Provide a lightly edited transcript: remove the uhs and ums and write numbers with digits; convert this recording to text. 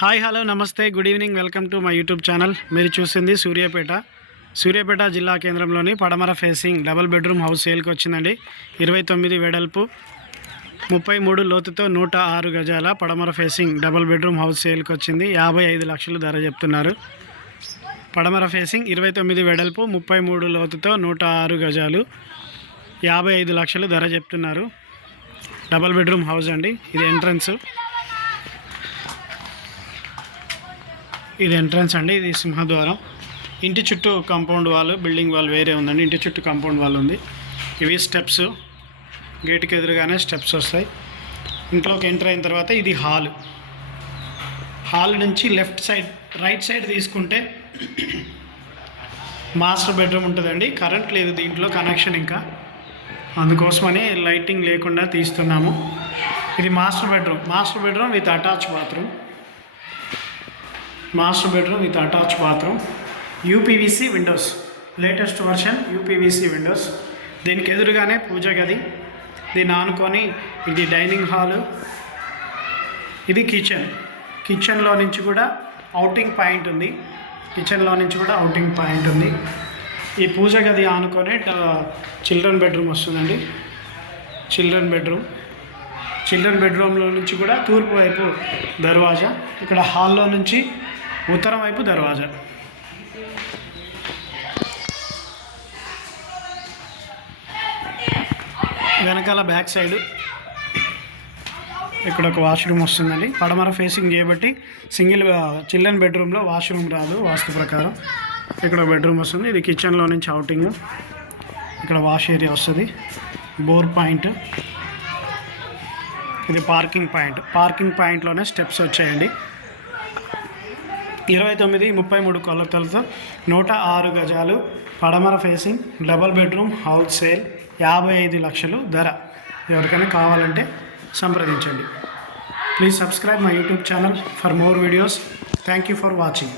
Hi hello నమస్తే good evening welcome to my YouTube channel. మీరు చూస్తుంది సూర్యాపేట జిల్లా కేంద్రంలోని పడమర ఫేసింగ్ డబుల్ బెడ్రూమ్ హౌస్ సేల్కి వచ్చిందండి. 29 వెడల్పు 33 లోతుతో 106 గజాల పడమర ఫేసింగ్ డబుల్ బెడ్రూమ్ హౌస్ సేల్కి వచ్చింది. 55 లక్షలు ధర చెప్తున్నారు. పడమర ఫేసింగ్ 29 వెడల్పు 33 లోతుతో 106 గజాలు 55 లక్షలు ధర చెప్తున్నారు. డబుల్ బెడ్రూమ్ హౌస్ అండి. ఇది ఎంట్రన్స్ అండి. ఇది సింహద్వారం. ఇంటి చుట్టూ కాంపౌండ్ వాల్, బిల్డింగ్ వాల్ వేరే ఉందండి. ఇంటి చుట్టూ కాంపౌండ్ వాల్ ఉంది. ఇవి స్టెప్స్, గేట్కి ఎదురుగానే స్టెప్స్ వస్తాయి. ఇంట్లోకి ఎంటర్ అయిన తర్వాత ఇది హాల్ నుంచి రైట్ సైడ్ తీసుకుంటే మాస్టర్ బెడ్రూమ్ ఉంటుందండి. కరెంట్ లేదు దీంట్లో, కనెక్షన్ ఇంకా, అందుకోసమని లైటింగ్ లేకుండా తీస్తున్నాము. ఇది master bedroom with attach bathroom. UPVC Windows, latest version UPVC Windows. దీనికి ఎదురుగానే పూజ గది, దీన్ని ఆనుకొని ఇది డైనింగ్ హాలు, ఇది కిచెన్లో నుంచి కూడా అవుటింగ్ పాయింట్ ఉంది. ఈ పూజ గది ఆనుకొని చిల్డ్రన్ బెడ్రూమ్ వస్తుందండి. చిల్డ్రన్ బెడ్రూమ్లో నుంచి కూడా తూర్పు వైపు దర్వాజా, ఇక్కడ హాల్లో నుంచి ఉత్తరం వైపు దర్వాజా. వెనకాల బ్యాక్ సైడ్ ఇక్కడ ఒక వాష్రూమ్ వస్తుందండి. పడమర ఫేసింగ్ చేయబట్టి చిల్డ్రన్ బెడ్రూమ్లో వాష్రూమ్ రాదు వాస్తు ప్రకారం. ఇక్కడ బెడ్రూమ్ వస్తుంది. ఇది కిచెన్లో నుంచి అవుటింగ్. ఇక్కడ వాష్ ఏరియా వస్తుంది. బోర్ పాయింట్, ఇది పార్కింగ్ పాయింట్లోనే స్టెప్స్ వచ్చాయండి. 29, 33 కొలతలతో 106 గజాలు పడమర facing double bedroom house sale. 55 లక్షలు ధర. ఎవరికైనా కావాలంటే సంప్రదించండి. Please subscribe my YouTube channel for more videos. Thank you for watching.